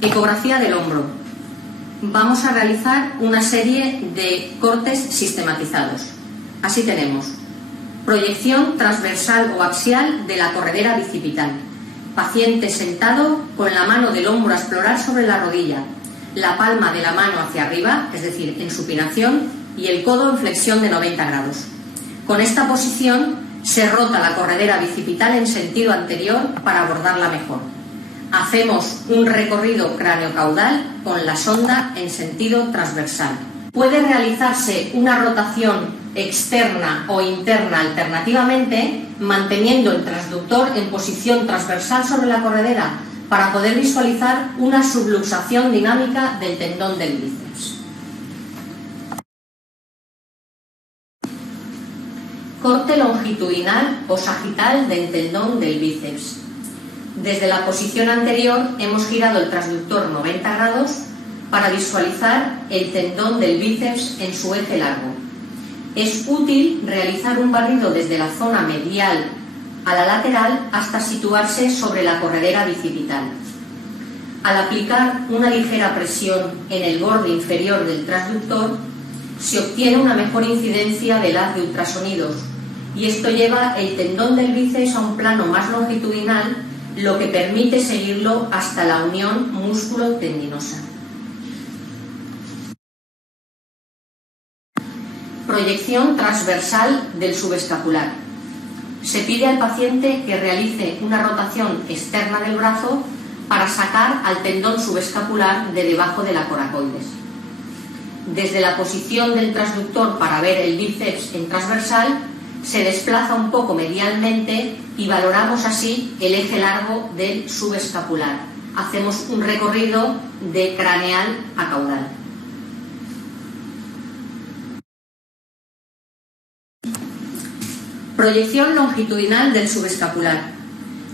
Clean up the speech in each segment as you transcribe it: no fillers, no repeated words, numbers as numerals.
Ecografía del hombro. Vamos a realizar una serie de cortes sistematizados. Así tenemos proyección transversal o axial de la corredera bicipital. Paciente sentado con la mano del hombro a explorar sobre la rodilla, la palma de la mano hacia arriba, es decir, en supinación, y el codo en flexión de 90 grados. Con esta posición se rota la corredera bicipital en sentido anterior para abordarla mejor. Hacemos un recorrido craneocaudal con la sonda en sentido transversal. Puede realizarse una rotación externa o interna alternativamente, manteniendo el transductor en posición transversal sobre la corredera para poder visualizar una subluxación dinámica del tendón del bíceps. Corte longitudinal o sagital del tendón del bíceps. Desde la posición anterior hemos girado el transductor 90 grados para visualizar el tendón del bíceps en su eje largo. Es útil realizar un barrido desde la zona medial a la lateral hasta situarse sobre la corredera bicipital. Al aplicar una ligera presión en el borde inferior del transductor, se obtiene una mejor incidencia del haz de ultrasonidos y esto lleva el tendón del bíceps a un plano más longitudinal, lo que permite seguirlo hasta la unión músculo-tendinosa. Proyección transversal del subescapular. Se pide al paciente que realice una rotación externa del brazo para sacar al tendón subescapular de debajo de la coracoides. Desde la posición del transductor para ver el bíceps en transversal, se desplaza un poco medialmente y valoramos así el eje largo del subescapular. Hacemos un recorrido de craneal a caudal. Proyección longitudinal del subescapular.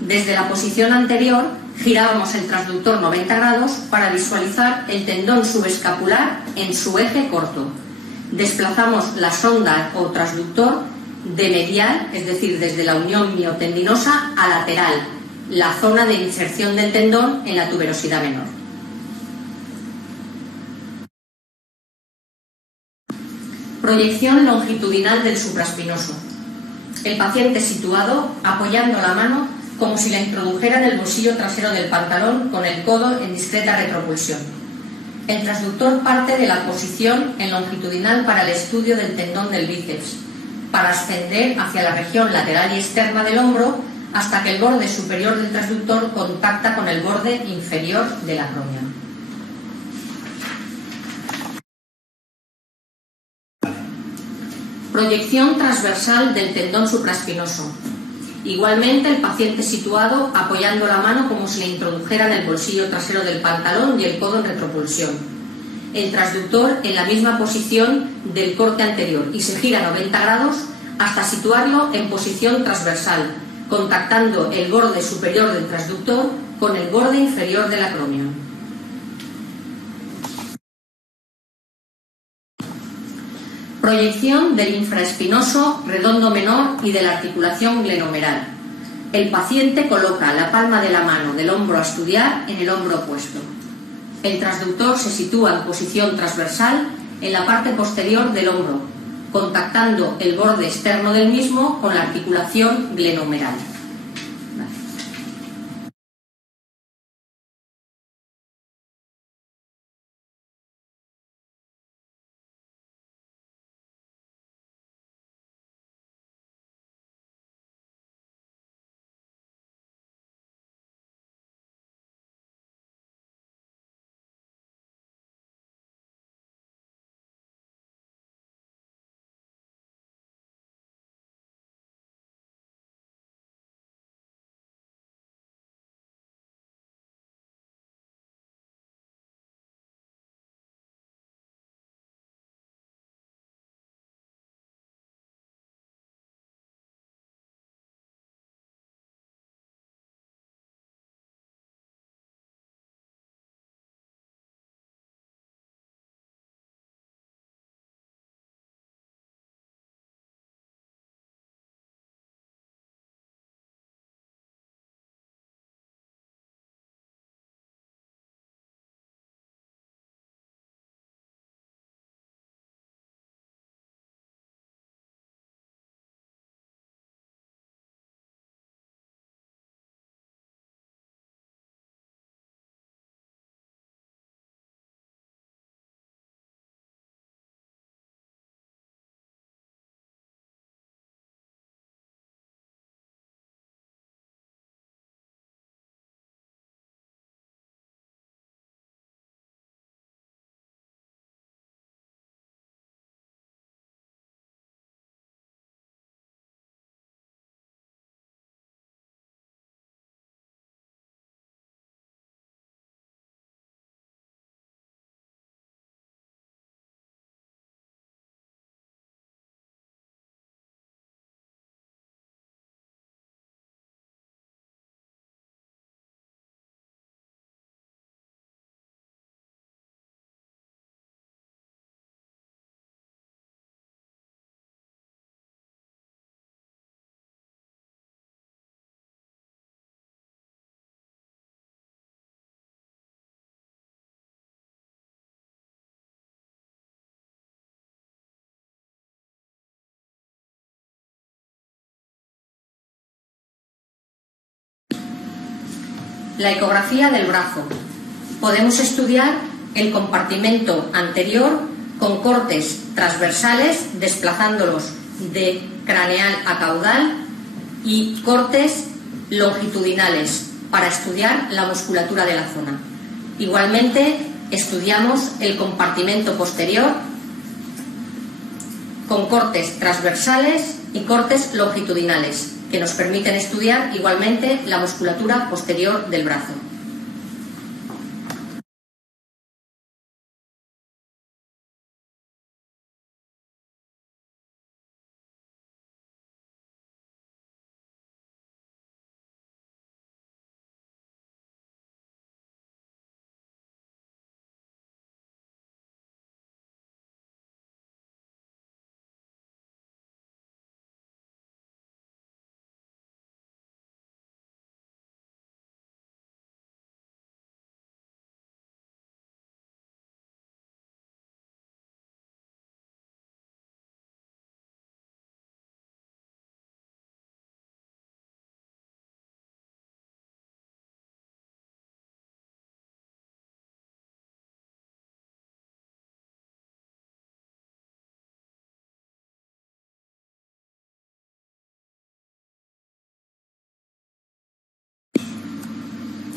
Desde la posición anterior girábamos el transductor 90 grados para visualizar el tendón subescapular en su eje corto. Desplazamos la sonda o transductor de medial, es decir, desde la unión miotendinosa a lateral, la zona de inserción del tendón en la tuberosidad menor. Proyección longitudinal del supraespinoso. El paciente situado apoyando la mano como si la introdujera en el bolsillo trasero del pantalón con el codo en discreta retropulsión. El transductor parte de la posición en longitudinal para el estudio del tendón del bíceps, para ascender hacia la región lateral y externa del hombro hasta que el borde superior del transductor contacta con el borde inferior de la acromion. Proyección transversal del tendón supraespinoso. Igualmente, el paciente situado apoyando la mano como si le introdujera en el bolsillo trasero del pantalón y el codo en retropulsión. El transductor en la misma posición del corte anterior y se gira 90 grados hasta situarlo en posición transversal, contactando el borde superior del transductor con el borde inferior del acromion. Proyección del infraespinoso redondo menor y de la articulación glenomeral. El paciente coloca la palma de la mano del hombro a estudiar en el hombro opuesto. El transductor se sitúa en posición transversal en la parte posterior del hombro, contactando el borde externo del mismo con la articulación glenomeral. La ecografía del brazo. Podemos estudiar el compartimento anterior con cortes transversales, desplazándolos de craneal a caudal, y cortes longitudinales para estudiar la musculatura de la zona. Igualmente, estudiamos el compartimento posterior con cortes transversales y cortes longitudinales, que nos permiten estudiar igualmente la musculatura posterior del brazo.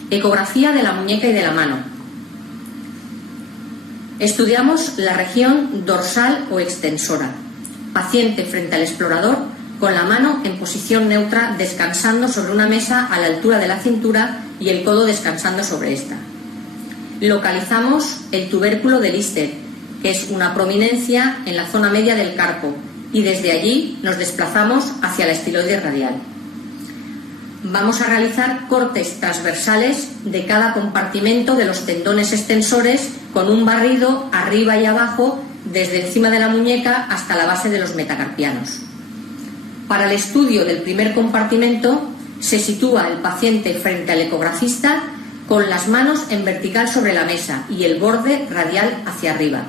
Ecografía de la muñeca y de la mano. Estudiamos la región dorsal o extensora. Paciente frente al explorador con la mano en posición neutra, descansando sobre una mesa a la altura de la cintura y el codo descansando sobre esta. Localizamos el tubérculo de Lister, que es una prominencia en la zona media del carpo, y desde allí nos desplazamos hacia la estiloide radial. Vamos a realizar cortes transversales de cada compartimento de los tendones extensores con un barrido arriba y abajo desde encima de la muñeca hasta la base de los metacarpianos. Para el estudio del primer compartimento se sitúa el paciente frente al ecografista con las manos en vertical sobre la mesa y el borde radial hacia arriba.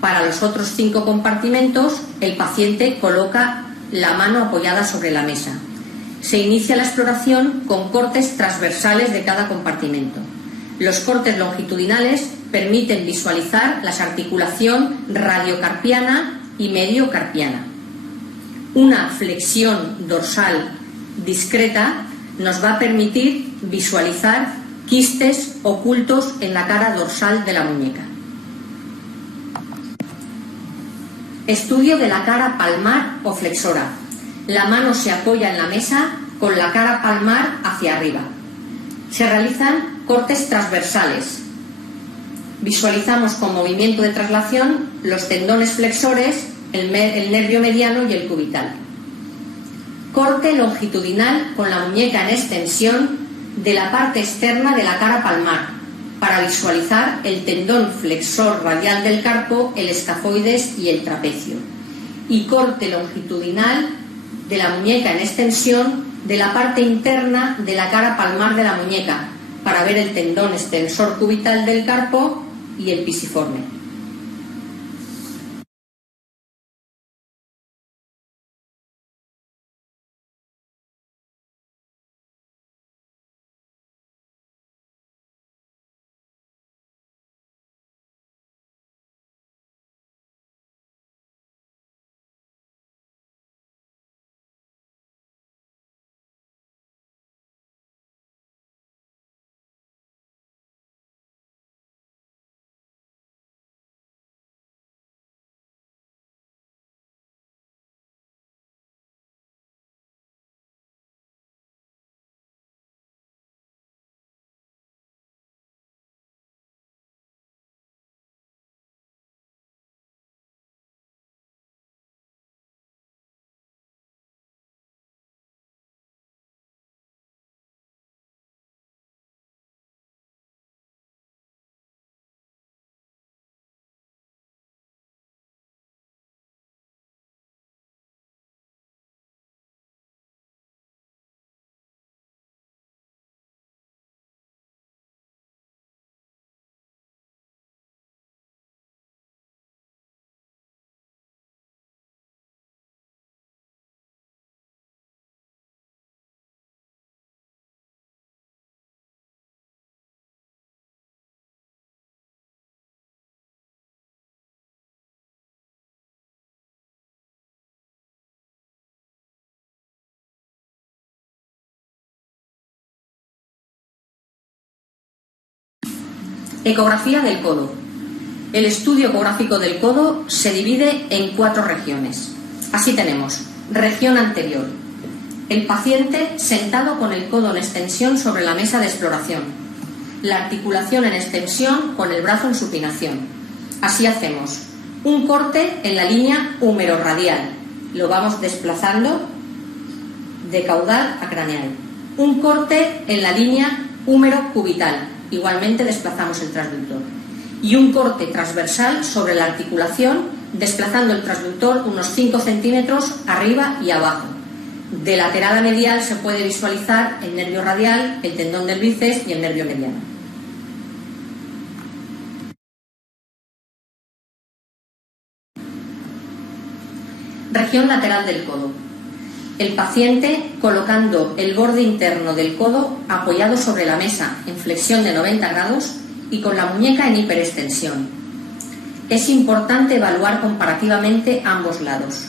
Para los otros 5 compartimentos, el paciente coloca la mano apoyada sobre la mesa. Se inicia la exploración con cortes transversales de cada compartimento. Los cortes longitudinales permiten visualizar la articulación radiocarpiana y mediocarpiana. Una flexión dorsal discreta nos va a permitir visualizar quistes ocultos en la cara dorsal de la muñeca. Estudio de la cara palmar o flexora. La mano se apoya en la mesa con la cara palmar hacia arriba. Se realizan cortes transversales. Visualizamos con movimiento de traslación los tendones flexores, el nervio mediano y el cubital. Corte longitudinal con la muñeca en extensión de la parte externa de la cara palmar para visualizar el tendón flexor radial del carpo, el escafoides y el trapecio. Y corte longitudinal de la muñeca en extensión de la parte interna de la cara palmar de la muñeca para ver el tendón extensor cubital del carpo y el pisiforme. Ecografía del codo. El estudio ecográfico del codo se divide en 4 regiones. Así tenemos: región anterior, el paciente sentado con el codo en extensión sobre la mesa de exploración, la articulación en extensión con el brazo en supinación. Así hacemos un corte en la línea húmero-radial, lo vamos desplazando de caudal a craneal. Un corte en la línea húmero-cubital, igualmente desplazamos el transductor. Y un corte transversal sobre la articulación, desplazando el transductor unos 5 centímetros arriba y abajo. De lateral a medial se puede visualizar el nervio radial, el tendón del bíceps y el nervio mediano. Región lateral del codo. El paciente colocando el borde interno del codo apoyado sobre la mesa en flexión de 90 grados y con la muñeca en hiperextensión. Es importante evaluar comparativamente ambos lados.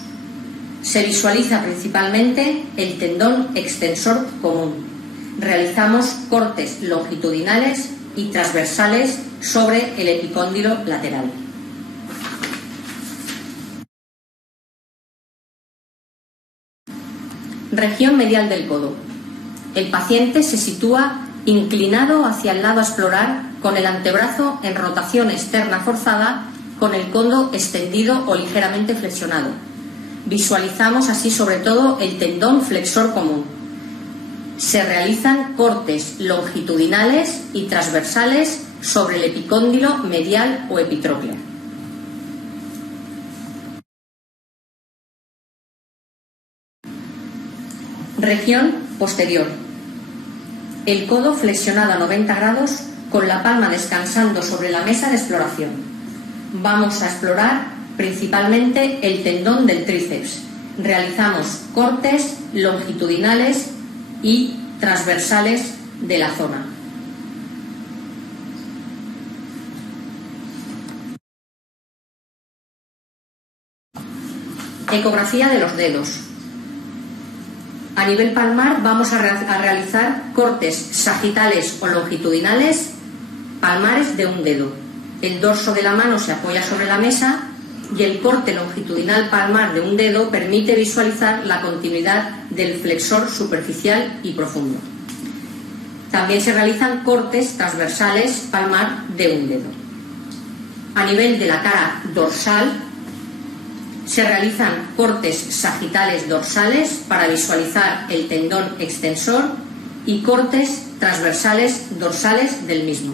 Se visualiza principalmente el tendón extensor común. Realizamos cortes longitudinales y transversales sobre el epicóndilo lateral. Región medial del codo. El paciente se sitúa inclinado hacia el lado a explorar con el antebrazo en rotación externa forzada, con el codo extendido o ligeramente flexionado. Visualizamos así sobre todo el tendón flexor común. Se realizan cortes longitudinales y transversales sobre el epicóndilo medial o epitrócleo. Región posterior. El codo flexionado a 90 grados con la palma descansando sobre la mesa de exploración. Vamos a explorar principalmente el tendón del tríceps. Realizamos cortes longitudinales y transversales de la zona. Ecografía de los dedos. A nivel palmar vamos a realizar cortes sagitales o longitudinales palmares de un dedo. El dorso de la mano se apoya sobre la mesa y el corte longitudinal palmar de un dedo permite visualizar la continuidad del flexor superficial y profundo. También se realizan cortes transversales palmar de un dedo. A nivel de la cara dorsal se realizan cortes sagitales dorsales para visualizar el tendón extensor y cortes transversales dorsales del mismo.